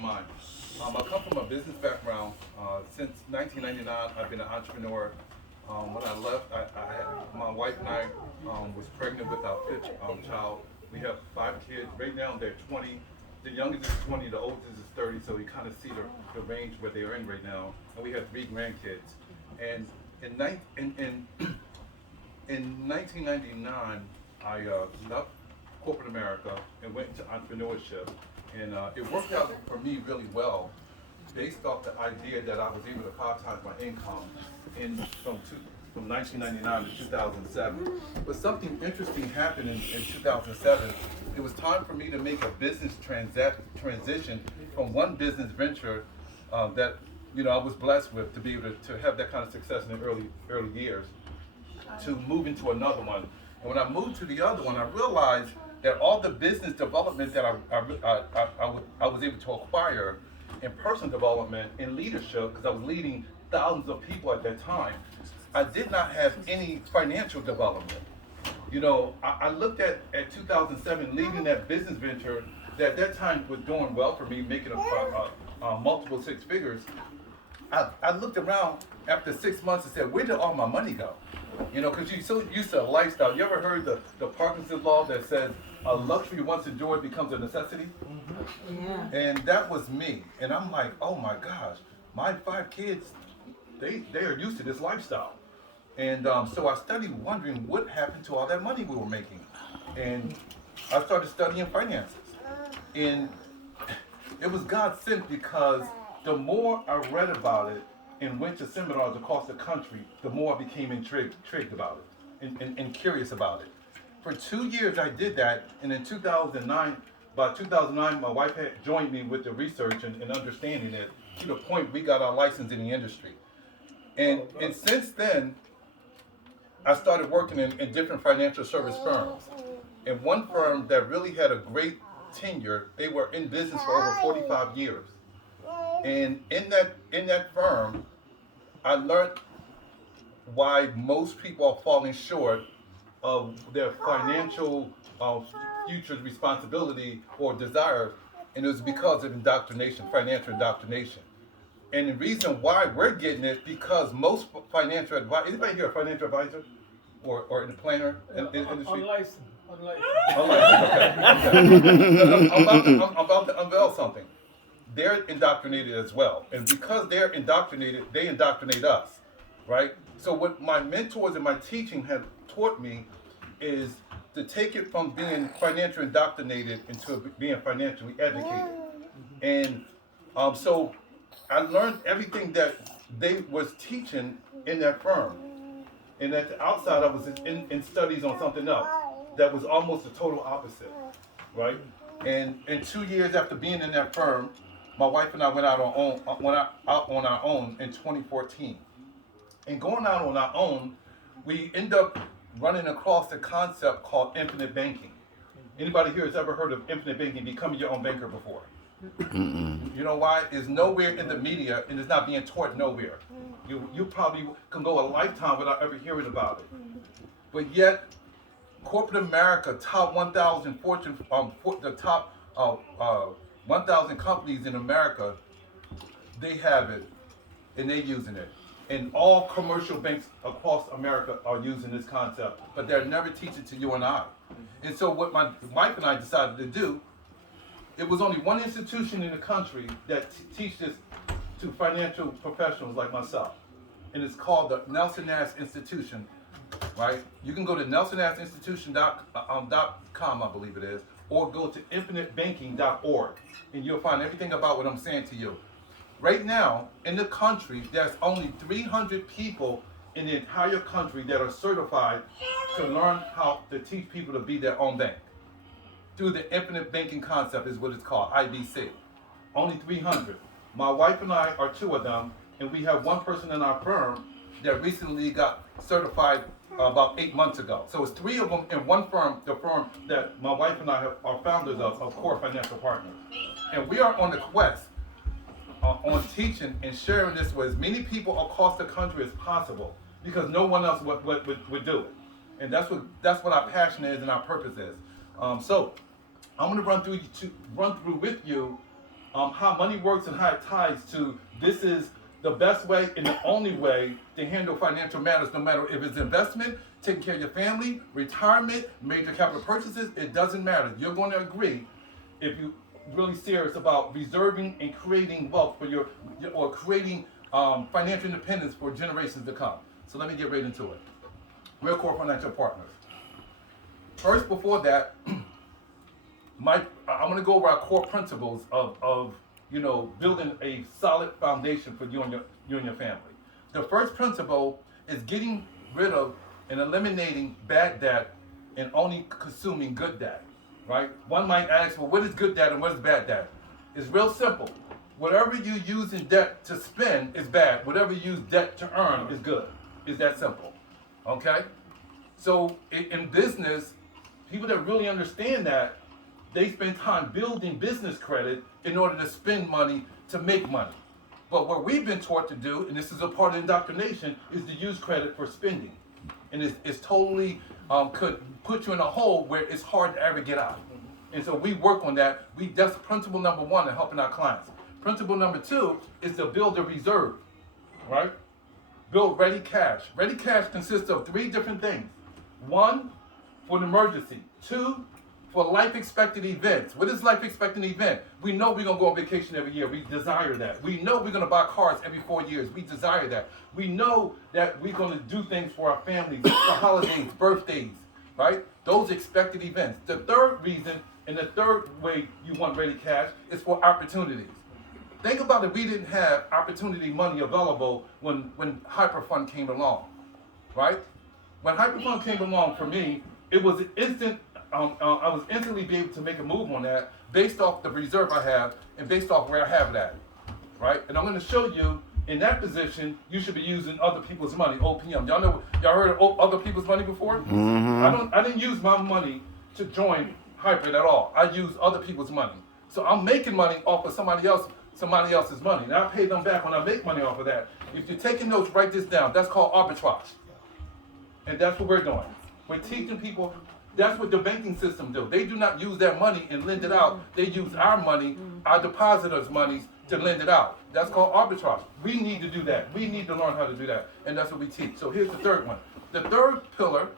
Mine. I come from a business background. Since 1999, I've been an entrepreneur. When I left, my wife and I was pregnant with our fifth child. We have five kids. Right now, they're 20. The youngest is 20, the oldest is 30, so you kind of see the range where they are in right now. And we have three grandkids. And in 1999, I left corporate America and went into entrepreneurship. And it worked out for me really well based off the idea that I was able to five-times my income from 1999 to 2007. But something interesting happened in 2007. It was time for me to make a business transition from one business venture that I was blessed with to be able to have that kind of success in the early years to move into another one. And when I moved to the other one, I realized that all the business development that I was able to acquire in personal development and leadership, because I was leading thousands of people at that time, I did not have any financial development. I looked at 2007 leading that business venture that at that time was doing well for me, making multiple six figures. I looked around after 6 months and said, where did all my money go? Because you're so used to a lifestyle. You ever heard the Parkinson's law that says a luxury once enjoyed becomes a necessity? Yeah. And that was me. And I'm like, oh my gosh, my five kids, they are used to this lifestyle. And so I started wondering what happened to all that money we were making. And I started studying finances. And it was God sent because the more I read about it and went to seminars across the country, the more I became intrigued about it and curious about it. For 2 years I did that, and in 2009, by 2009, my wife had joined me with the research and understanding it to the point we got our license in the industry. And since then, I started working in different financial service firms. And one firm that really had a great tenure, they were in business for over 45 years. And in that firm, I learned why most people are falling short of their financial future responsibility or desire, and it was because of indoctrination, financial indoctrination. And the reason why we're getting it because most financial advisor, anybody here a financial advisor or in the planner industry? Unlicensed. Unlicensed, okay. I'm about to unveil something. They're indoctrinated as well. And because they're indoctrinated, they indoctrinate us, right? So what my mentors and my teaching have taught me is to take it from being financially indoctrinated into being financially educated. And so I learned everything that they was teaching in that firm. And at the outside, I was in studies on something else that was almost the total opposite, right? And 2 years after being in that firm, my wife and I went out on our own in 2014. And going out on our own, we end up running across the concept called infinite banking. Anybody here has ever heard of infinite banking, becoming your own banker before? You know why? It's nowhere in the media and it's not being taught nowhere. You probably can go a lifetime without ever hearing about it. But yet, corporate America, top 1,000 Fortune, the top 1,000 companies in America, they have it and they're using it. And all commercial banks across America are using this concept, but they're never teaching to you and I. And so what my wife and I decided to do, it was only one institution in the country that teaches to financial professionals like myself. And it's called the Nelson Nash Institution, right? You can go to nelsonnashinstitution.com, I believe it is, or go to infinitebanking.org, and you'll find everything about what I'm saying to you. Right now, in the country, there's only 300 people in the entire country that are certified to learn how to teach people to be their own bank. Through the infinite banking concept is what it's called, IBC. Only 300. My wife and I are two of them, and we have one person in our firm that recently got certified about 8 months ago. So it's three of them in one firm, the firm that my wife and I are founders of Core Financial Partners. And we are on the quest on teaching and sharing this with as many people across the country as possible, because no one else would do it. And that's what our passion is and our purpose is. So I'm going to run through with you how money works and how it ties to this is the best way and the only way to handle financial matters, no matter if it's investment, taking care of your family, retirement, major capital purchases, it doesn't matter. You're going to agree if you're really serious about reserving and creating wealth for or creating financial independence for generations to come. So let me get right into it. Real Core Financial Partners. First, before that, I'm going to go over our core principles of building a solid foundation for you and your family. The first principle is getting rid of and eliminating bad debt and only consuming good debt, right? One might ask, well, what is good debt and what is bad debt? It's real simple. Whatever you use in debt to spend is bad. Whatever you use debt to earn is good. It's that simple, okay? So in business, people that really understand that, they spend time building business credit in order to spend money to make money. But what we've been taught to do, and this is a part of indoctrination, is to use credit for spending. And it's totally could put you in a hole where it's hard to ever get out. And so we work on that. That's principle number one in helping our clients. Principle number two is to build a reserve, right? Build ready cash. Ready cash consists of three different things. One, for an emergency. Two, for life expected events. What is life expected event? We know we're going to go on vacation every year. We desire that. We know we're going to buy cars every 4 years. We desire that. We know that we're going to do things for our families, for holidays, birthdays, right? Those expected events. The third reason and the third way you want ready cash is for opportunities. Think about if we didn't have opportunity money available when Hyperfund came along, right? When Hyperfund came along for me, it was an instant. I was instantly be able to make a move on that based off the reserve I have and based off where I have it at, right? And I'm going to show you in that position, you should be using other people's money, OPM. Y'all heard of other people's money before? Mm-hmm. I didn't use my money to join Hyper at all. I use other people's money. So I'm making money off of somebody else's money. And I pay them back when I make money off of that. If you're taking notes, write this down. That's called arbitrage. And that's what we're doing. We're teaching people. That's what the banking system do. They do not use their money and lend it out. They use our money, our depositors' money, to lend it out. That's called arbitrage. We need to do that. We need to learn how to do that. And that's what we teach. So here's the third one. The third pillar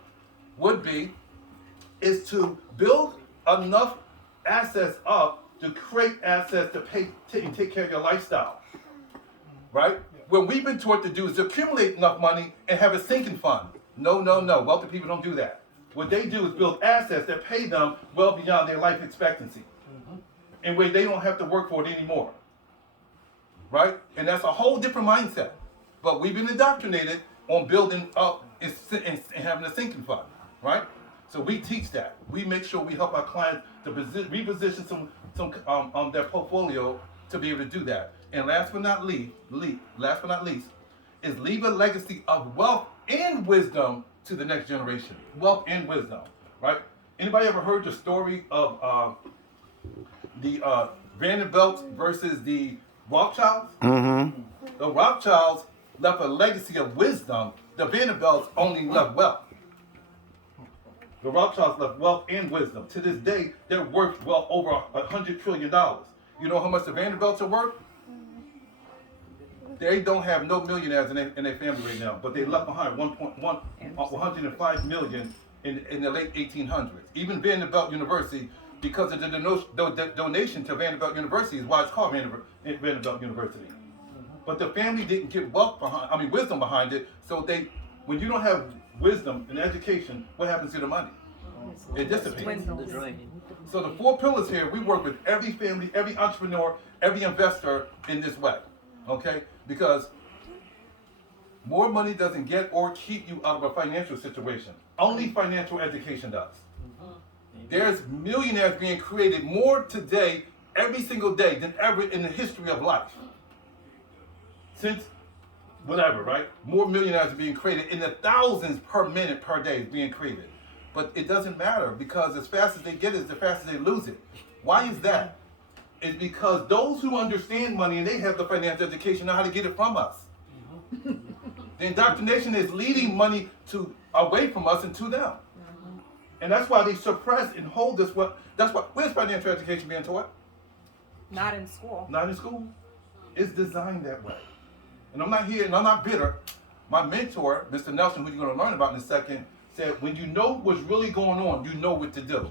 is to build enough assets up to create assets to pay and take care of your lifestyle. Right? What we've been taught to do is accumulate enough money and have a sinking fund. No. Wealthy people don't do that. What they do is build assets that pay them well beyond their life expectancy, in where they don't have to work for it anymore, right? And that's a whole different mindset. But we've been indoctrinated on building up and having a sinking fund, right? So we teach that. We make sure we help our clients to reposition some their portfolio to be able to do that. And last but not least, is leave a legacy of wealth and wisdom to the next generation. Wealth and wisdom, right? Anybody ever heard the story of the Vanderbilts versus the Rothschilds? Mm-hmm. The Rothschilds left a legacy of wisdom. The Vanderbilts only left wealth. The Rothschilds left wealth and wisdom. To this day, they're worth well over $100 trillion. You know how much the Vanderbilts are worth? They don't have no millionaires in their family right now, but they left behind 105 million in the late 1800s. Even Vanderbilt University, because of the donation to Vanderbilt University, is why it's called Vanderbilt University. But the family didn't get wisdom behind it. So when you don't have wisdom and education, what happens to the money? It dissipates. So the four pillars here, we work with every family, every entrepreneur, every investor in this way. Okay? Because more money doesn't get or keep you out of a financial situation. Only financial education does. There's millionaires being created more today, every single day, than ever in the history of life. Since whatever, right? More millionaires are being created in the thousands per minute per day is being created. But it doesn't matter, because as fast as they get it, as fast as they lose it. Why is that? It's because those who understand money and they have the financial education know how to get it from us. The indoctrination is leading money away from us and to them. And that's why they suppress and hold us. That's why, where's financial education being taught? Not in school. Not in school. It's designed that way. And I'm not here and I'm not bitter. My mentor, Mr. Nelson, who you're going to learn about in a second, said when you know what's really going on, you know what to do.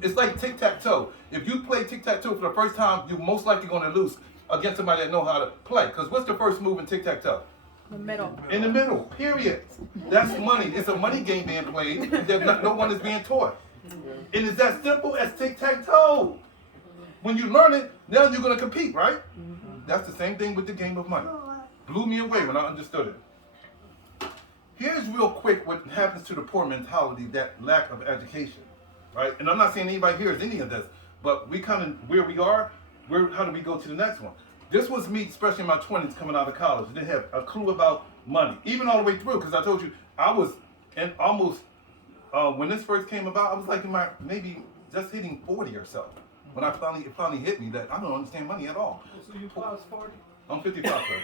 It's like tic-tac-toe. If you play tic-tac-toe for the first time, you're most likely going to lose against somebody that know how to play. Because what's the first move in tic-tac-toe? The middle. In the middle, period. That's money. It's a money game being played that no one is being taught. And it's that simple as tic-tac-toe. When you learn it, now you're going to compete, right? That's the same thing with the game of money. Blew me away when I understood it. Here's real quick what happens to the poor mentality, that lack of education, right? And I'm not saying anybody here is any of this, but we kind of, where we are, how do we go to the next one? This was me, especially in my 20s coming out of college. I didn't have a clue about money, even all the way through, because I told you, I was in almost, when this first came about, I was like in my, maybe just hitting 40 or so. When it finally hit me that I don't understand money at all. So you plus 40? I'm 55, sir.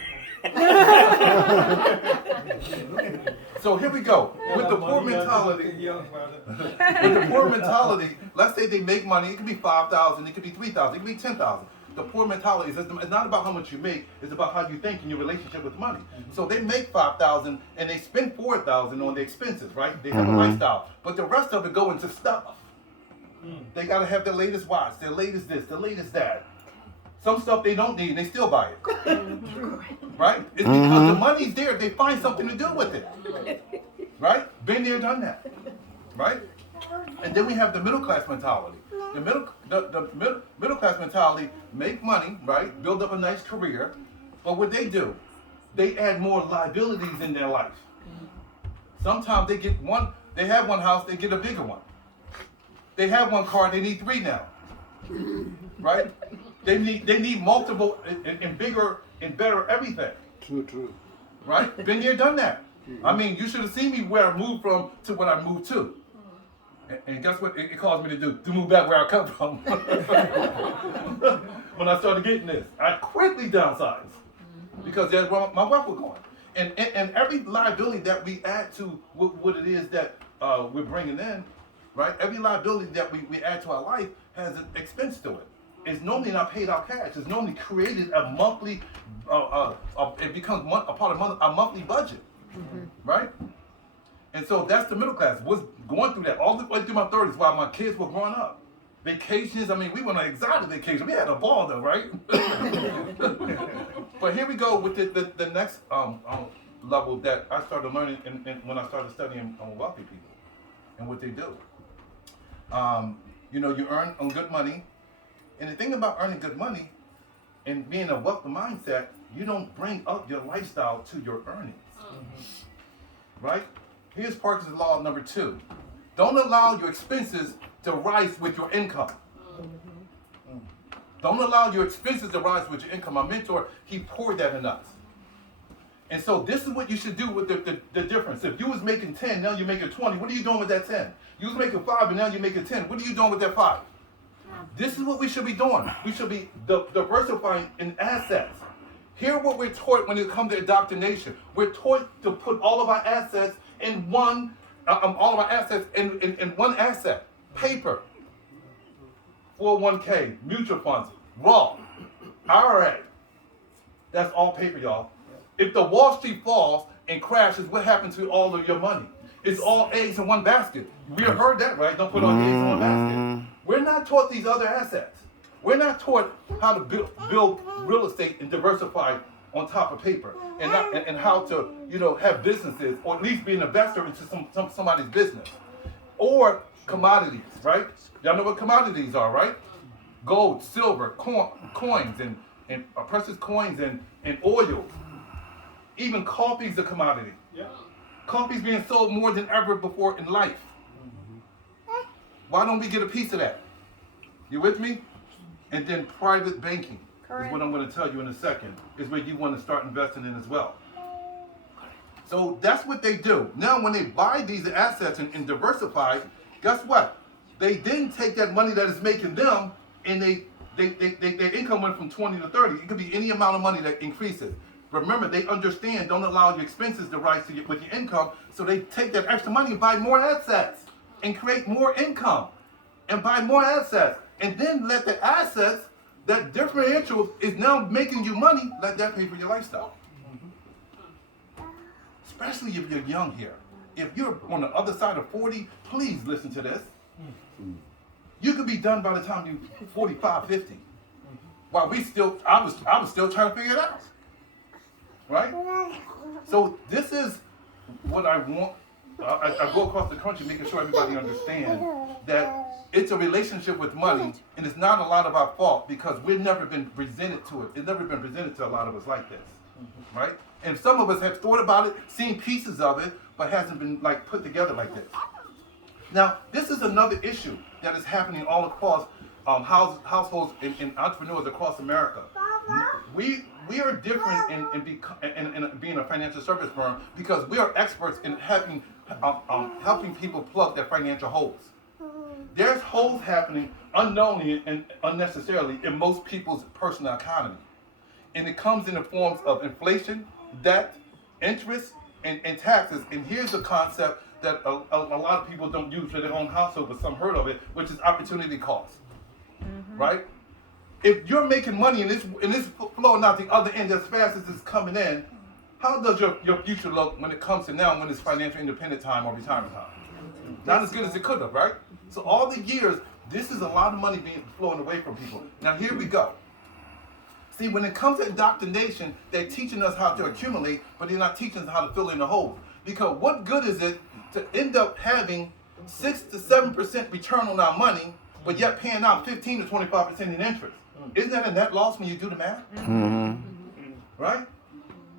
So here we go. With the poor mentality, with the poor mentality, let's say they make money, it could be 5,000, it could be 3,000, it could be 10,000. The poor mentality is it's not about how much you make, it's about how you think in your relationship with money. So they make 5,000 and they spend 4,000 on the expenses, right? They have a lifestyle. But the rest of it go into stuff. They gotta have the latest watch, the latest this, the latest that. Some stuff they don't need and they still buy it. Right? It's because the money's there, they find something to do with it. Right? Been there, done that. Right? And then we have the middle class mentality. The middle class mentality, make money, right? Build up a nice career. But what they do, they add more liabilities in their life. Sometimes they have one house, they get a bigger one. They have one car, they need 3 now. Right? They need multiple and bigger and better everything. True. Right? Been here, done that. I mean, you should have seen me where I moved from to what I moved to. And guess what it caused me to do? To move back where I come from. When I started getting this, I quickly downsized. Because that's where my wealth was going. And every liability that we add to what it is that we're bringing in, right? Every liability that we add to our life has an expense to it. It's normally not paid out cash. It's normally created a monthly, it becomes a part of a monthly budget, right? And so that's the middle class. Was going through that all the way through my 30s while my kids were growing up. Vacations, I mean, we went on exotic vacation. We had a ball though, right? But here we go with the next level that I started learning when I started studying wealthy people and what they do. You earn on good money. And the thing about earning good money and being a wealthy mindset, you don't bring up your lifestyle to your earnings. Right? Here's Parkinson's law number 2. Don't allow your expenses to rise with your income. Don't allow your expenses to rise with your income. My mentor, he poured that in us. And so this is what you should do with the difference. If you was making 10, now you're making 20, what are you doing with that 10? You was making 5 and now you're making 10. What are you doing with that 5? This is what we should be doing. We should be diversifying in assets. Hear what we're taught when it comes to indoctrination. We're taught to put all of our assets in one, in one asset. Paper, 401k, mutual funds, Roth, IRA. That's all paper, y'all. If the Wall Street falls and crashes, what happens to all of your money? It's all eggs in one basket. We have heard that, right? Don't put all the eggs in one basket. We're not taught these other assets. We're not taught how to build real estate and diversify on top of paper, and how to have businesses, or at least be an investor into somebody's business, or commodities, right? Y'all know what commodities are, right? Gold, silver, coins, and precious coins, and oil. Even coffee is a commodity. Yeah. Coffee's being sold more than ever before in life. Why don't we get a piece of that? You with me? And then private banking is what I'm going to tell you in a second, is where you want to start investing in as well. So that's what they do. Now when they buy these assets and diversify, guess what? They didn't take that money that is making them, and their income went from 20 to 30. It could be any amount of money that increases. Remember, they understand, don't allow your expenses to rise with your income, so they take that extra money and buy more assets and create more income and buy more assets, and then let the assets that differential is now making you money, let that pay for your lifestyle. Especially if you're young here. If you're on the other side of 40, please listen to this. You could be done by the time you're 45, 50. While I was still trying to figure it out. Right? So this is what I want. I go across the country making sure everybody understands that it's a relationship with money, and it's not a lot of our fault because we've never been presented to it. It's never been presented to a lot of us like this, right? And some of us have thought about it, seen pieces of it, but hasn't been like put together like this. Now, this is another issue that is happening all across households and entrepreneurs across America. We are different in being a financial service firm because we are experts in helping people plug their financial holes. There's holes happening unknowingly and unnecessarily in most people's personal economy. And it comes in the forms of inflation, debt, interest, and taxes. And here's a concept that a lot of people don't use for their own household, but some heard of it, which is opportunity cost. Right? If you're making money and it's flowing out the other end as fast as it's coming in, how does your future look when it comes to now when it's financial independent time or retirement time? Not as good as it could have, right? So all the years, this is a lot of money being flowing away from people. Now here we go. See, when it comes to indoctrination, they're teaching us how to accumulate, but they're not teaching us how to fill in the holes. Because what good is it to end up having 6 to 7% return on our money, but yet paying out 15 to 25% in interest? Isn't that a net loss when you do the math? Right?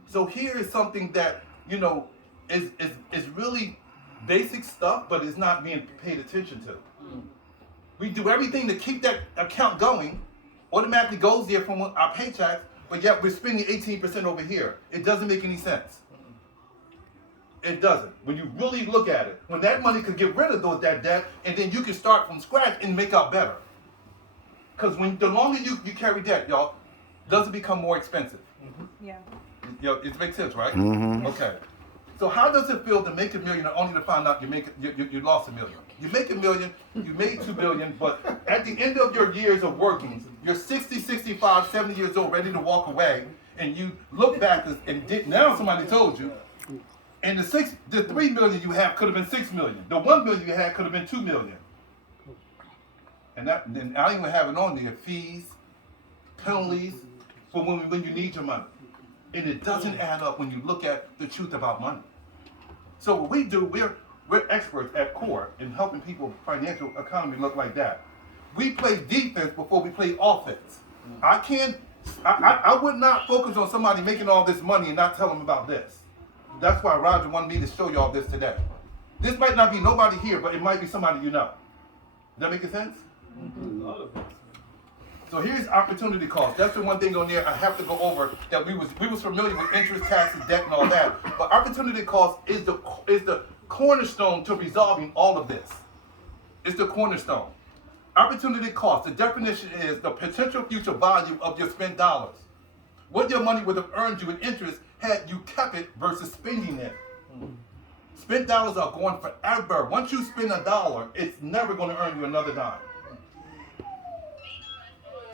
So here is something that, is really basic stuff, but it's not being paid attention to. We do everything to keep that account going, automatically goes there from our paychecks, but yet we're spending 18% over here. It doesn't make any sense. It doesn't. When you really look at it, when that money could get rid of that debt, and then you can start from scratch and make out better. Because the longer you carry debt, y'all, does it become more expensive? Yeah. It makes sense, right? Okay. So how does it feel to make $1 million only to find out you lost $1 million? You make $1 million, you made $2 billion, but at the end of your years of working, you're 60, 65, 70 years old, ready to walk away, and you look back and now somebody told you, and the $3 million you have could have been $6 million. The $1 million you had could have been $2 million. And then I don't even have it on there, fees, penalties, for when you need your money. And it doesn't add up when you look at the truth about money. So what we do, we're experts at core in helping people's financial economy look like that. We play defense before we play offense. I would not focus on somebody making all this money and not tell them about this. That's why Roger wanted me to show y'all this today. This might not be nobody here, but it might be somebody you know. Does that make sense? So here's opportunity cost. That's the one thing on there I have to go over that we was familiar with interest, taxes, debt, and all that. But opportunity cost is the cornerstone to resolving all of this. It's the cornerstone. Opportunity cost, the definition is the potential future value of your spent dollars. What your money would have earned you in interest had you kept it versus spending it. Spent dollars are going forever. Once you spend $1, it's never going to earn you another dime.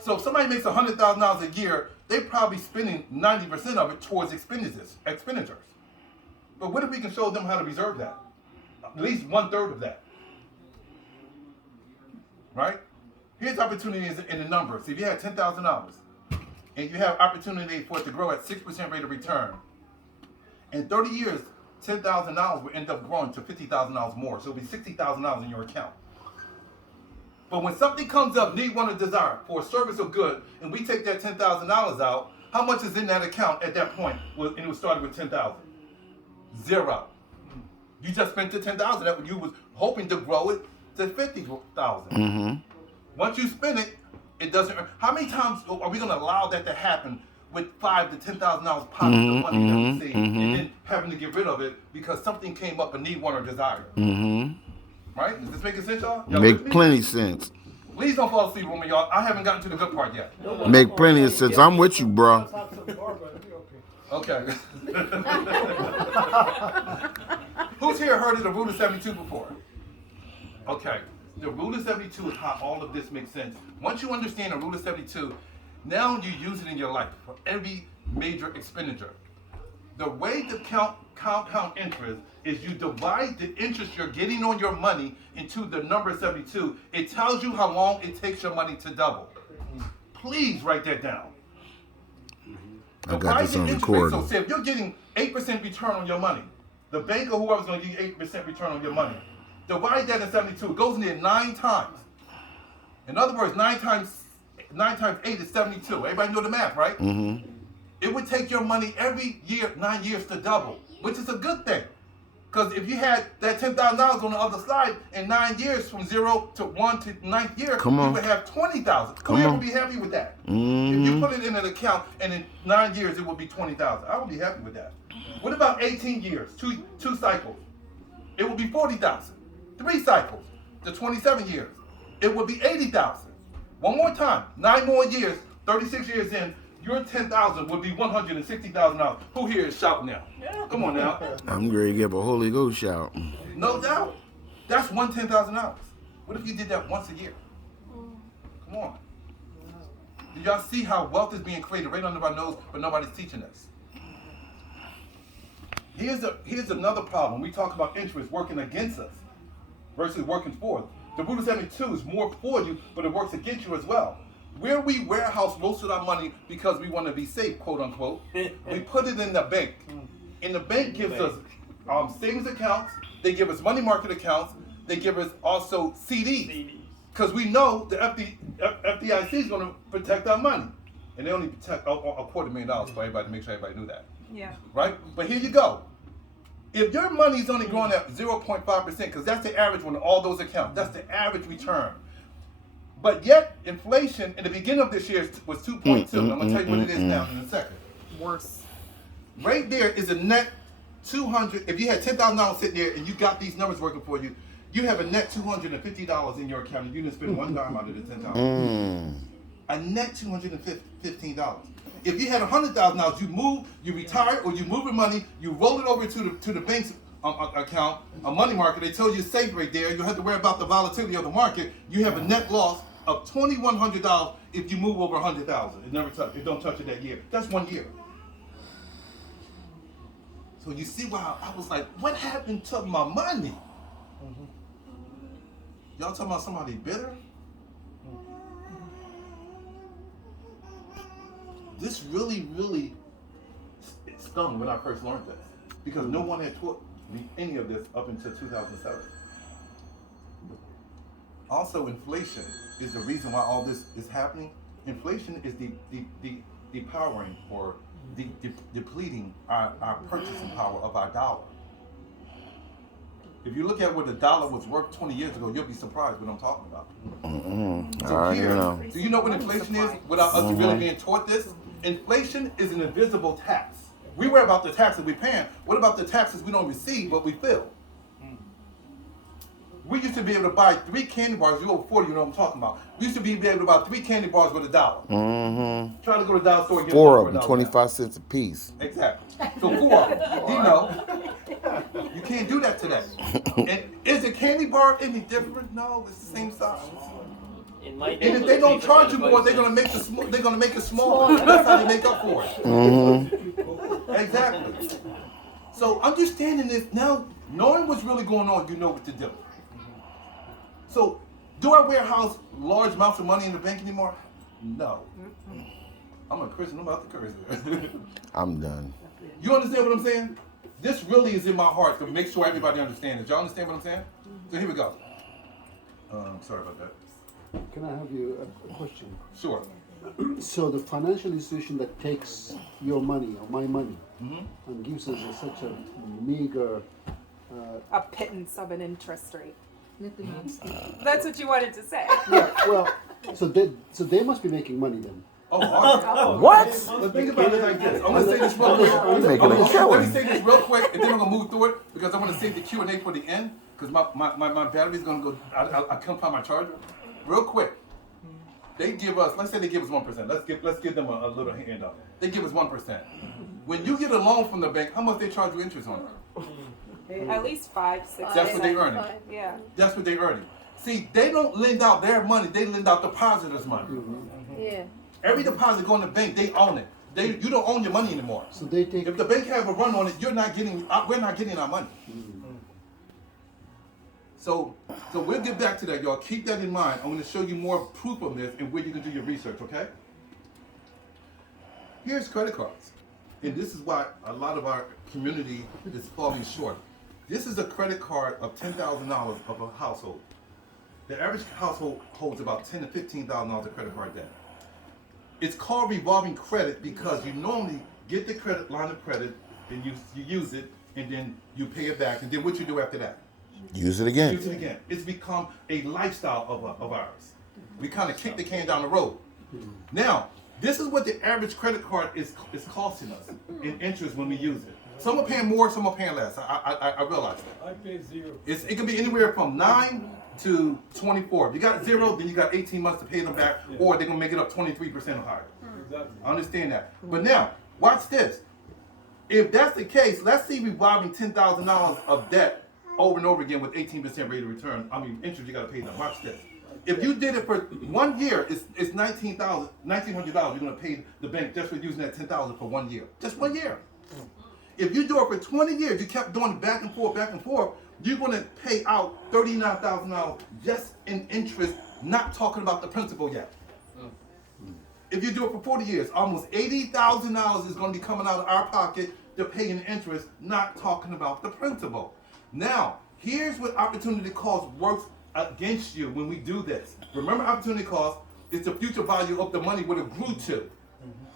So if somebody makes $100,000 a year, they're probably spending 90% of it towards expenditures. But what if we can show them how to reserve that? At least 1/3 of that. Right? Here's opportunity in the numbers. So if you had $10,000 and you have opportunity for it to grow at 6% rate of return, in 30 years, $10,000 will end up growing to $50,000 more. So it'll be $60,000 in your account. But when something comes up, need, want, or desire for a service or good, and we take that $10,000 out, how much is in that account at that point? And it was started with $10,000. 0. You just spent the $10,000 that you was hoping to grow it to $50,000. Once you spend it, it doesn't. How many times are we going to allow that to happen with $5,000 to $10,000 pockets of money that we save, and then having to get rid of it because something came up, a need, want, or desire? Right? Is this making sense, y'all? Make plenty sense. Please don't fall asleep on me, y'all. I haven't gotten to the good part yet. Make plenty of sense. I'm with you, bro. Okay. Who's here heard of the Rule of 72 before? Okay. The Rule of 72 is how all of this makes sense. Once you understand the Rule of 72, Now you use it in your life for every major expenditure. The way to compound interest is you divide the interest you're getting on your money into the number 72. It tells you how long it takes your money to double. Please write that down. I got this on So recording. say if you're getting 8% return on your money, the bank or whoever's going to give you 8% return on your money, divide that in 72. It goes in there 9 times. In other words, 9 times 8 is 72. Everybody know the math, right? Mm-hmm. It would take your money every year, 9 years to double, which is a good thing. Because if you had that $10,000 on the other side in 9 years, from 0 to 1 to 9th year, Come on. you would have $20,000. Come Whoever on. would be happy with that. Mhm. If you put it in an account and in 9 years it would be $20,000, I would be happy with that. What about 18 years, two cycles? It would be $40,000. 3 cycles to 27 years, it would be $80,000. One more time, 9 more years, 36 years in, your $10,000 would be $160,000. Who here is shouting now? Come on now. I'm ready to give a Holy Ghost shout. No doubt. That's $10,000. What if you did that once a year? Come on. Do y'all see how wealth is being created right under our nose, but nobody's teaching us? Here's another problem. We talk about interest working against us versus working for us. The Root of 72 is more for you, but it works against you as well. Where we warehouse most of our money because we want to be safe, quote unquote, we put it in the bank. And the bank gives us savings accounts, they give us money market accounts, they give us also CDs. Because we know the FDIC is going to protect our money. And they only protect $250,000 for everybody to make sure everybody knew that. Yeah. Right? But here you go. If your money's only growing at 0.5%, because that's the average on all those accounts, that's the average return. But yet, inflation in the beginning of this year was 2.2. I'm going to tell you what it is now in a second. Worse. Right there is a net 200. If you had $10,000 sitting there and you got these numbers working for you, you have a net $250 in your account and you didn't spend one dime out of the $10,000. A net $215. If you had $100,000, you move, you retire, or you move your money, you roll it over to the bank's account, a money market. They tell you it's safe right there. You don't have to worry about the volatility of the market. You have a net loss of $2,100 if you move over $100,000. It don't touch it that year. That's 1 year. So you see why I was like, what happened to my money? Y'all talking about somebody bitter? This really, really stung when I first learned this, because no one had taught me any of this up until 2007. Also, inflation is the reason why all this is happening. Inflation is depowering or depleting our purchasing power of our dollar. If you look at what the dollar was worth 20 years ago, you'll be surprised what I'm talking about. So here, do you know what inflation is without us really being taught this? Inflation is an invisible tax. We worry about the taxes we pay. What about the taxes we don't receive but we feel? We used to be able to buy 3 candy bars. You're over 40, you know what I'm talking about. We used to be able to buy 3 candy bars with $1. Try to go to the dollar store and get 4 one of them, for $1. 25 cents a piece. Exactly. So 4 of them. You know, you can't do that today. And is the candy bar any different? No, it's the same size. In my And if they don't charge you more, they're gonna make it smaller. That's how they make up for it. Exactly. So understanding this now, knowing what's really going on, you know what to do. So, do I warehouse large amounts of money in the bank anymore? No. I'm a Christian. I'm about to curse. I'm done. You understand what I'm saying? This really is in my heart to make sure everybody understands. Y'all understand what I'm saying? So here we go. Sorry about that. Can I have you a question? Sure. So the financial institution that takes your money or my money and gives us such a meager, A pittance of an interest rate. That's what you wanted to say. yeah, well, so they must be making money then. Oh, awesome. What? But think about it like this. I'm gonna say this real quick. You're making a Let me killing. say this real quick, and then I'm gonna move through it because I want to save the Q&A for the end because my battery's gonna go. I can't find my charger. Real quick. They give us. Let's say they give us 1%. Let's give them a little handout. They give us 1%. When you get a loan from the bank, how much they charge you interest on it? At least 5-6%. That's what they earning. Yeah. That's what they earning. See, they don't lend out their money. They lend out depositors' money. Yeah. Every deposit going to the bank, they own it. You don't own your money anymore. So they take. If the bank have a run on it, we're not getting our money. So we'll get back to that, y'all. Keep that in mind. I'm going to show you more proof of this and where you can do your research, okay? Here's credit cards. And this is why a lot of our community is falling short. This is a credit card of $10,000 of a household. The average household holds about $10,000 to $15,000 of credit card debt. It's called revolving credit because you normally get the credit line of credit, and you use it, and then you pay it back, and then what you do after that? Use it again. Use it again. It's become a lifestyle of ours. We kind of kick the can down the road. Now, this is what the average credit card is costing us in interest when we use it. Some are paying more, some are paying less. I realize that. I pay 0. It can be anywhere from 9 to 24. If you got 0, then you got 18 months to pay them back, or they're gonna make it up 23% or higher. Exactly. I understand that. But now, watch this. If that's the case, let's see revolving $10,000 of debt over and over again with 18% rate of return. I mean, interest you gotta pay them. Watch this. If you did it for 1 year, it's $1,900. You're gonna pay the bank just for using that $10,000 for 1 year. Just 1 year. If you do it for 20 years, you kept doing it back and forth, you're gonna pay out $39,000 just in interest, not talking about the principal yet. If you do it for 40 years, almost $80,000 is gonna be coming out of our pocket to pay in interest, not talking about the principal. Now, here's what opportunity cost works against you when we do this. Remember, opportunity cost is the future value of the money would have grew to.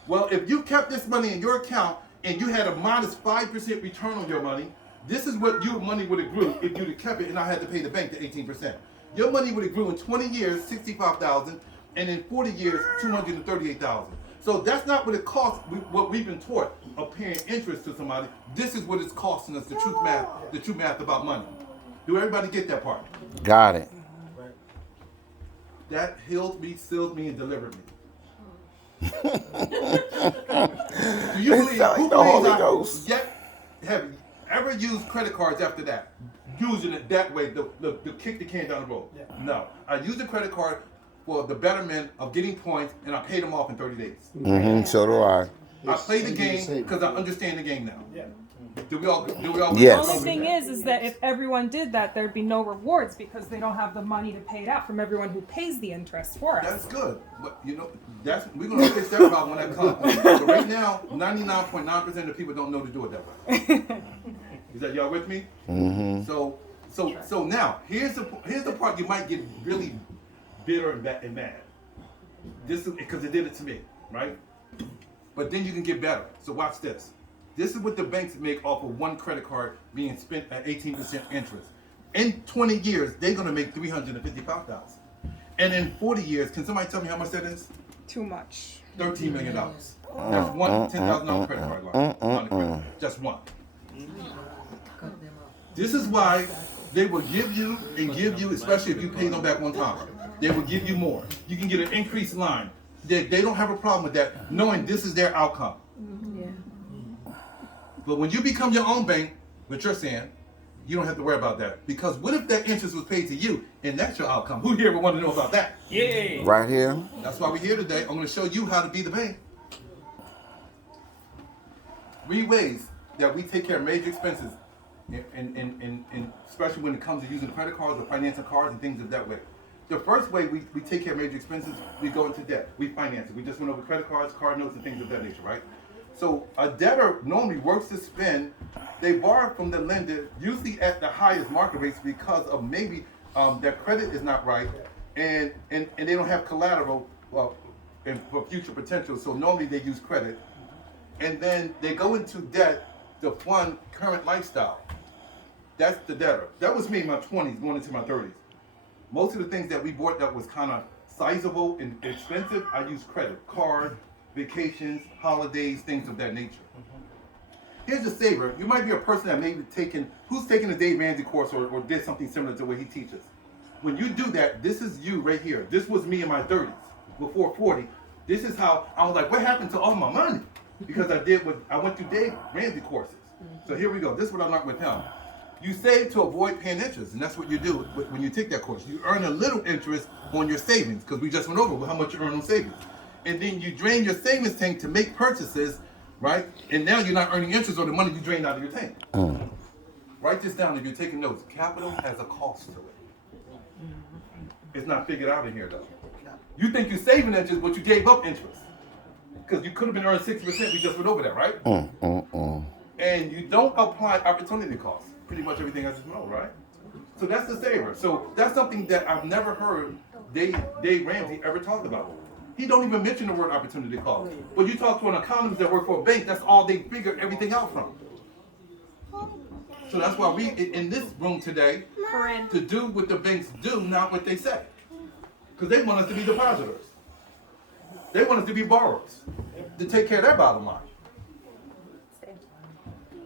Well, if you kept this money in your account and you had a modest 5% return on your money, this is what your money would have grew if you'd have kept it and I had to pay the bank the 18%. Your money would have grew in 20 years, $65,000, and in 40 years, $238,000. So that's not what it costs, what we've been taught of paying interest to somebody. This is what it's costing us, the true math about money. Do everybody get that part? Got it. That healed me, sealed me, and delivered me. Do you It's believe like who the believes Holy I Ghost. have ever used credit cards after that? Using it that way, to kick the can down the road. Yeah. No. I used a credit card for the betterment of getting points, and I paid them off in 30 days. So do I. I play the I do the game same. because I understand the game now. Yeah. Do we all? Yes. The only thing is that if everyone did that, there'd be no rewards because they don't have the money to pay it out from everyone who pays the interest for us. That's good, but we're gonna fix that problem when that comes. But right now, 99.9% of people don't know to do it that way. Is that y'all with me? Mm-hmm. So now here's the part you might get really bitter and mad. This is because it did it to me, right? But then you can get better. So watch this. This is what the banks make off of one credit card being spent at 18% interest. In 20 years, they're gonna make $355,000. And in 40 years, can somebody tell me how much that is? Too much. $13 million. That's one $10,000 credit card line. On the credit. Just one. This is why they will give you, especially if you pay them back one time, they will give you more. You can get an increased line. They don't have a problem with that, knowing this is their outcome. But when you become your own bank, what you're saying, you don't have to worry about that. Because what if that interest was paid to you and that's your outcome? Who here would want to know about that? Yay! Right here. That's why we're here today. I'm going to show you how to be the bank. 3 ways that we take care of major expenses, and especially when it comes to using credit cards or financing cards and things of that way. The first way we take care of major expenses, we go into debt. We finance it. We just went over credit cards, card notes, and things of that nature, right? So a debtor normally works to spend. They borrow from the lender, usually at the highest market rates because of maybe their credit is not right, and they don't have collateral for future potential. So normally they use credit, and then they go into debt to fund current lifestyle. That's the debtor. That was me in my 20s, going into my 30s. Most of the things that we bought that was kind of sizable and expensive, I used credit, card, vacations, holidays, things of that nature. Here's a saver. You might be a person that may be who's taking a Dave Ramsey course or did something similar to what he teaches. When you do that, this is you right here. This was me in my 30s, before 40. This is how I was like, what happened to all my money? Because I went through Dave Ramsey courses. So here we go. This is what I learned with him. You save to avoid paying interest, and that's what you do when you take that course. You earn a little interest on your savings, because we just went over how much you earn on savings. and then you drain your savings tank to make purchases, right? And now you're not earning interest on the money you drained out of your tank. Write this down if you're taking notes. Capital has a cost to it. It's not figured out in here though. You think you're saving interest, but you gave up interest. Because you could have been earning 6%, we just went over that, right? And you don't apply opportunity costs. Pretty much everything I just know, right? So that's the saver. So that's something that I've never heard Dave Ramsey ever talk about. He don't even mention the word opportunity cost. But you talk to an economist that work for a bank, that's all they figure everything out from. So that's why we in this room today to do what the banks do, not what they say. Because they want us to be depositors. They want us to be borrowers, to take care of their bottom line.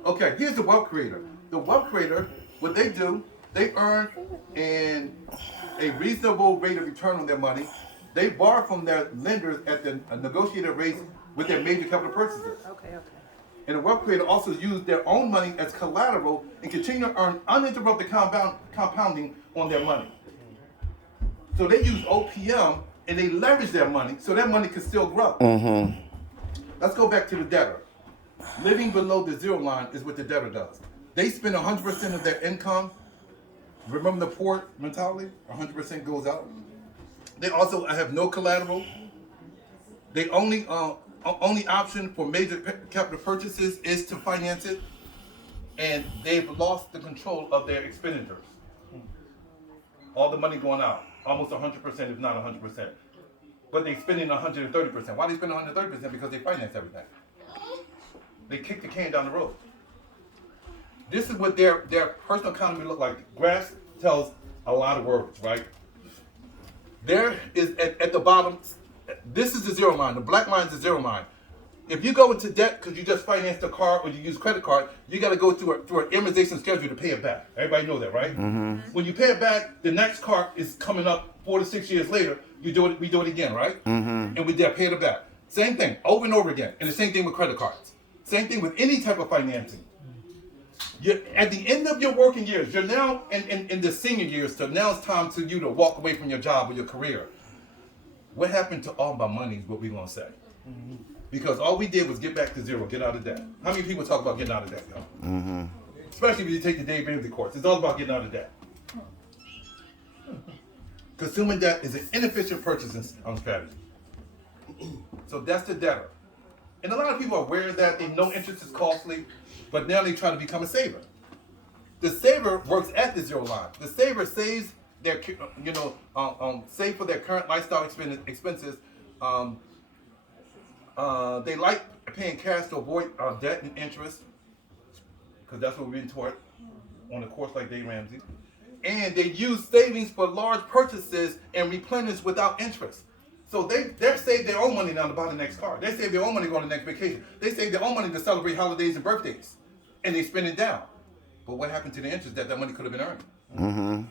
Okay, here's the wealth creator. The wealth creator, what they do, they earn a reasonable rate of return on their money. They borrow from their lenders at the negotiated rates with their major capital purchases. And the wealth creator also use their own money as collateral and continue to earn uninterrupted compounding on their money. So they use OPM and they leverage their money so that money can still grow. Let's go back to the debtor. Living below the zero line is what the debtor does. They spend 100% of their income. Remember the poor mentality? 100% goes out. They also have no collateral. They only option for major capital purchases is to finance it, and they've lost the control of their expenditures. All the money going out, almost 100%, if not 100%. But they spending 130%. Why they spend 130%? Because they finance everything. They kick the can down the road. This is what their personal economy look like. Grass tells a lot of words, right? There is at the bottom. This is the zero line. The black line is the zero line. If you go into debt because you just financed a car or you use credit card, you got to go through an amortization schedule to pay it back. Everybody know that, right? When you pay it back, the next car is coming up 4 to 6 years later. We do it again, right? And we pay it back. Same thing, over and over again. And the same thing with credit cards. Same thing with any type of financing. At the end of your working years, you're now in the senior years, so now it's time to you to walk away from your job or your career. What happened to all my money is what we're going to say. Because all we did was get back to zero, get out of debt. How many people talk about getting out of debt, y'all? Especially when you take the Dave Ramsey course. It's all about getting out of debt. Consuming debt is an inefficient purchasing strategy. So that's the debtor. And a lot of people are aware of that. They know interest is costly, but now they try to become a saver. The saver works at the zero line. The saver saves their, save for their current lifestyle expenses. They like paying cash to avoid debt and interest, because that's what we've been taught on a course like Dave Ramsey. And they use savings for large purchases and replenish without interest. So they save their own money now to buy the next car. They save their own money to go on the next vacation. They save their own money to celebrate holidays and birthdays. And they spend it down. But what happened to the interest that money could have been earned?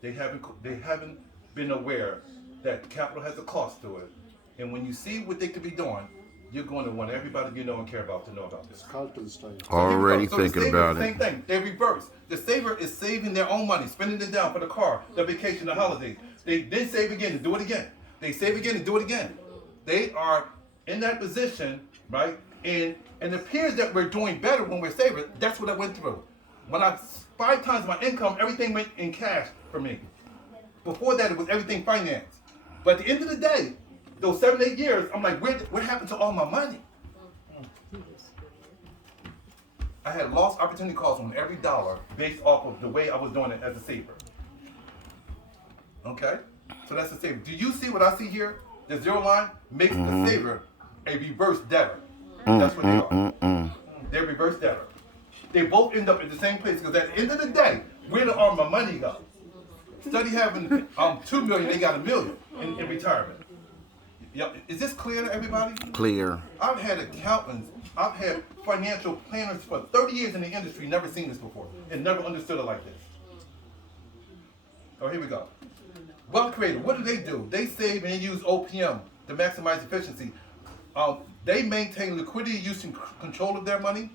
They haven't been aware that capital has a cost to it. And when you see what they could be doing, you're going to want everybody you know and care about to know about this. Carlton style. Already thinking the about same it. thing. They reverse. The saver is saving their own money, spending it down for the car, the vacation, the holidays. They then save again and do it again. They save again and do it again. They are in that position, right? And it appears that we're doing better when we're saving. That's what I went through. When I 5 times my income, everything went in cash for me. Before that, it was everything financed. But at the end of the day, those 7, 8 years, I'm like, what happened to all my money? I had lost opportunity costs on every dollar based off of the way I was doing it as a saver. Okay? So that's the saver. Do you see what I see here? The zero line makes the saver a reverse debtor. That's what they are. They're reverse debtor. They both end up in the same place because at the end of the day, where did all my money go? Study having $2 million, they got $1 million in retirement. Yep. Is this clear to everybody? Clear. I've had accountants, I've had financial planners for 30 years in the industry, never seen this before, and never understood it like this. Oh, here we go. Wealth creator, what do? They save and use OPM to maximize efficiency. They maintain liquidity, use, and control of their money.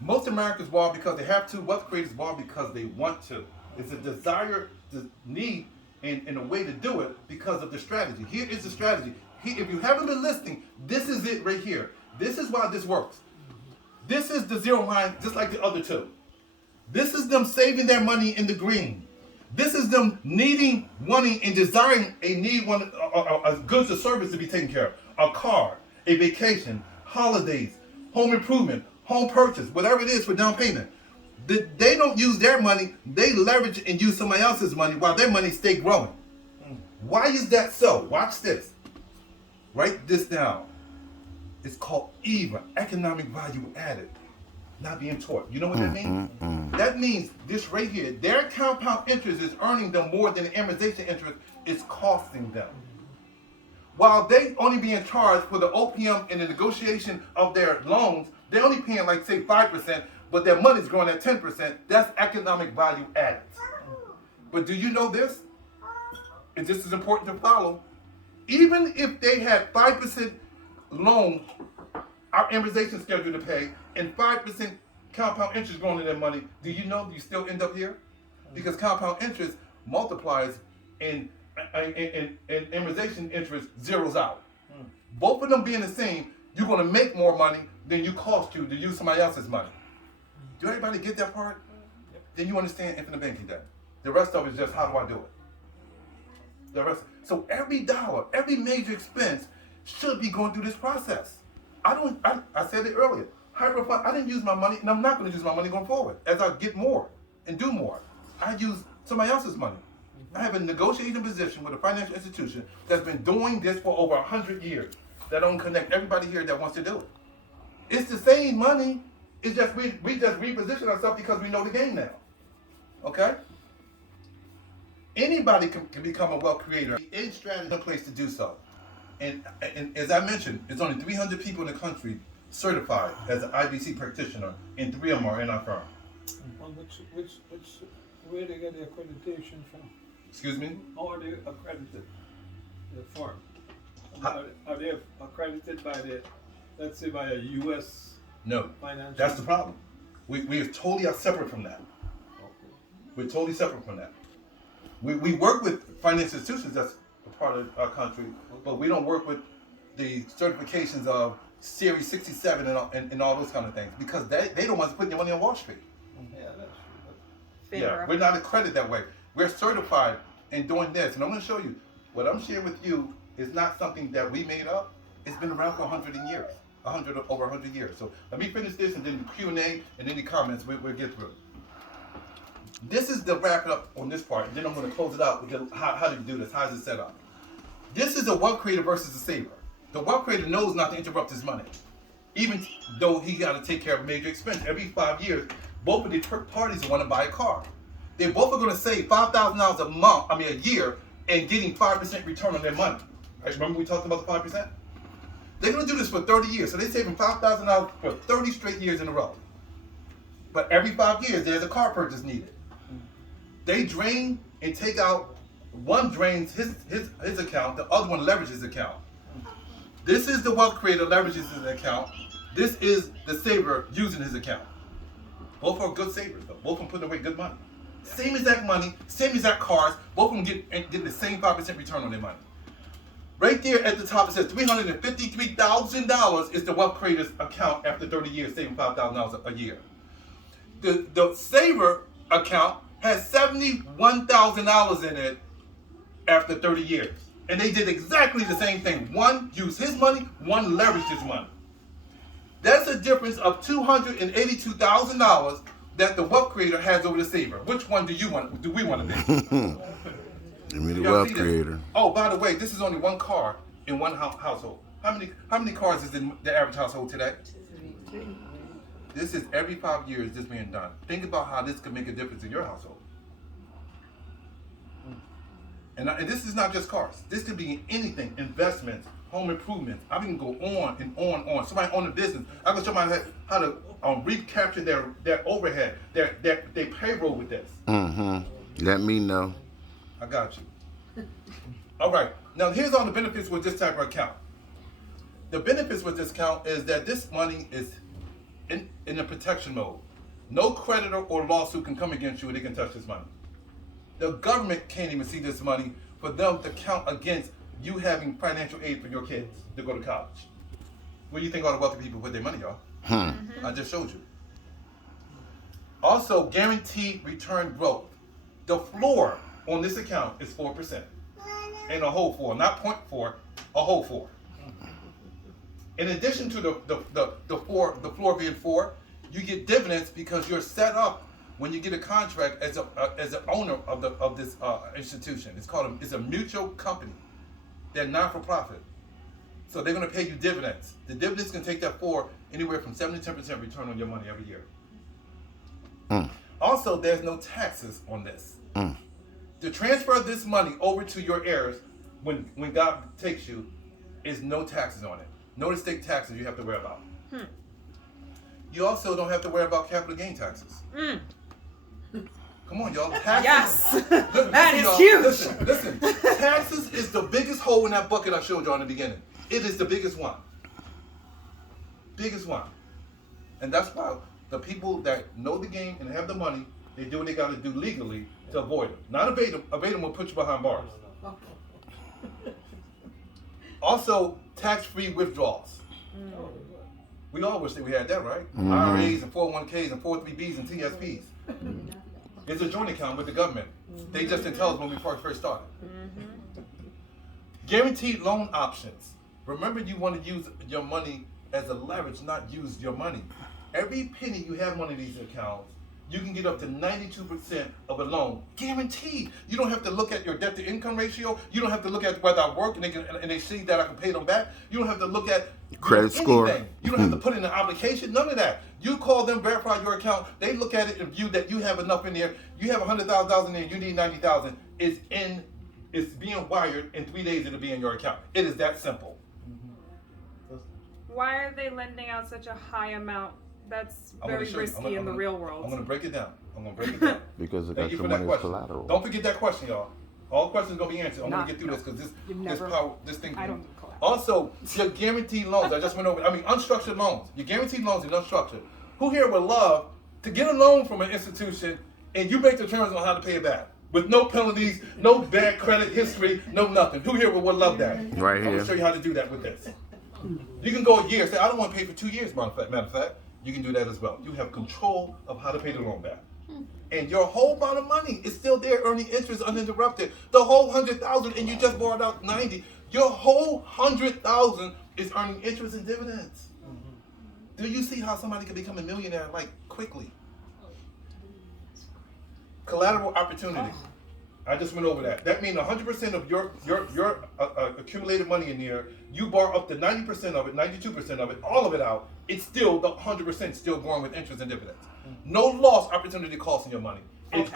Most Americans borrow because they have to. Wealth creators borrow because they want to. It's a desire, the need, and a way to do it because of the strategy. Here is the strategy. if you haven't been listening, this is it right here. This is why this works. This is the zero line, just like the other two. This is them saving their money in the green. This is them needing, wanting, and desiring a goods or service to be taken care of. A car, a vacation, holidays, home improvement, home purchase, whatever it is for down payment. They don't use their money. They leverage and use somebody else's money while their money stay growing. Why is that so? Watch this. Write this down. It's called EVA, economic value added, not being taught. You know what that means? That means this right here, their compound interest is earning them more than the amortization interest is costing them. While they only being charged for the OPM and the negotiation of their loans, they're only paying like say 5%, but their money's growing at 10%. That's economic value added. But do you know this? And this is important to follow. Even if they had 5% loan, our amortization schedule to pay, and 5% compound interest going in their money, do you know you still end up here? Because compound interest multiplies and amortization interest zeroes out. Both of them being the same, you're going to make more money than you cost you to use somebody else's money. Do everybody get that part? Then you understand infinite banking then. The rest of it is just how do I do it? The rest. So every dollar, every major expense should be going through this process. I said it earlier. Hyperfund, I didn't use my money, and I'm not going to use my money going forward. As I get more and do more, I use somebody else's money. I have a negotiating position with a financial institution that's been doing this for over 100 years. That don't connect everybody here that wants to do it. It's the same money. It's just we just reposition ourselves because we know the game now. Okay? Anybody can become a wealth creator. In strategy, a place to do so. And as I mentioned, there's only 300 people in the country certified as an IBC practitioner, and 3 of them are in our firm. Well, where they get the accreditation from? Excuse me? How are they accredited? The firm? Are they accredited by let's say by a U.S. No. financial? That's the problem. We are totally separate from that. Okay. We're totally separate from that. We work with financial institutions that's a part of our country, but we don't work with the certifications of Series 67 and all those kind of things because they don't want to put your money on Wall Street. Yeah, that's true. Yeah, we're not accredited that way. We're certified in doing this, and I'm going to show you what I'm sharing with you is not something that we made up. It's been around for 100 years, over 100 years. So let me finish this, and then the Q&A and any comments we'll get through. This is the wrap it up on this part, and then I'm going to close it out with how do you do this? How is it set up? This is a wealth creator versus a saver. The wealth creator knows not to interrupt his money, even though he got to take care of a major expense. Every 5 years, both of the parties want to buy a car. They both are going to save $5,000 a year, and getting 5% return on their money. Right, remember we talked about the 5%? They're going to do this for 30 years, so they're saving $5,000 for 30 straight years in a row. But every 5 years, there's a car purchase needed. They drain and take out. One drains his account, the other one leverages his account. This is the wealth creator leverages his account. This is the saver using his account. Both are good savers though. Both of them putting away good money. Same exact money, same exact cars. Both of them getting the same 5% return on their money. Right there at the top it says $353,000 is the wealth creator's account after 30 years, saving $5,000 a year. The saver account has $71,000 in it after 30 years. And they did exactly the same thing. One used his money, one leveraged his money. That's a difference of $282,000 that the wealth creator has over the saver. Which one do we want to be? Give me the Y'all wealth see this? creator. Oh, by the way, this is only one car in one household. How many cars is in the average household today? This is every 5 years this being done. Think about how this could make a difference in your household. And this is not just cars. This could be anything, investments, home improvements. I can go on and on and on. Somebody own a business. I can show somebody how to recapture their overhead, their payroll with this. Let me know. I got you. All right. Now here's all the benefits with this type of account. The benefits with this account is that this money is in a protection mode. No creditor or lawsuit can come against you and they can touch this money. The government can't even see this money for them to count against you having financial aid for your kids to go to college. Where do you think all the wealthy people put their money, y'all? I just showed you. Also, guaranteed return growth. The floor on this account is 4%. And a whole 4, not 0.4, a whole 4. In addition to the floor being 4, you get dividends because you're set up when you get a contract as an owner of this institution. It's a mutual company. They're not for profit. So they're going to pay you dividends. The dividends can take that for anywhere from 7 to 10% return on your money every year. Also, there's no taxes on this. To transfer this money over to your heirs when God takes you is no taxes on it. No estate taxes you have to worry about. You also don't have to worry about capital gain taxes. Come on, y'all. Taxes. Yes, that is huge. Listen. Taxes is the biggest hole in that bucket I showed y'all in the beginning. It is the biggest one. Biggest one. And that's why the people that know the game and have the money, they do what they got to do legally to avoid them. Not evade them. Evade them will put you behind bars. Also, tax-free withdrawals. We all wish that we had that, right? IRAs and 401ks and 403bs and TSPs. It's a joint account with the government. They just didn't tell us when we first started. Guaranteed loan options. Remember, you want to use your money as a leverage, not use your money. Every penny you have in one of these accounts, you can get up to 92% of a loan, guaranteed. You don't have to look at your debt to income ratio. You don't have to look at whether I work and they see that I can pay them back. You don't have to look at credit score. You don't have to put in an application, none of that. You call them, verify your account. They look at it and view that you have enough in there. You have $100,000 in there. You need $90,000. It's being wired. In 3 days, it'll be in your account. It is that simple. Why are they lending out such a high amount? That's I'm gonna very show you. risky in the real world. I'm going to break it down. Because it Thank got you your for that money as question. collateral. Don't forget that question, y'all. All questions going to be answered. I'm going Not- to get through this because You've never- this thing. I don't do collateral. Also, your guaranteed loans. I just went over. Unstructured loans. Your guaranteed loans and unstructured. Who here would love to get a loan from an institution and you make the terms on how to pay it back with no penalties, no bad credit history, no nothing? Who here would love that? Right I'm here. going to show you how to do that with this. You can go a year and say, I don't want to pay for 2 years, matter of fact. You can do that as well. You have control of how to pay the loan back. And your whole amount of money is still there earning interest uninterrupted. The whole 100,000 and you just borrowed out 90. Your whole 100,000 is earning interest and dividends. Do you see how somebody can become a millionaire like quickly? Collateral opportunity. I just went over that. That means 100% of your accumulated money in there, you borrow up to 90% of it, 92% of it, all of it out. It's still the 100% still growing with interest and dividends. No loss opportunity cost in your money. It's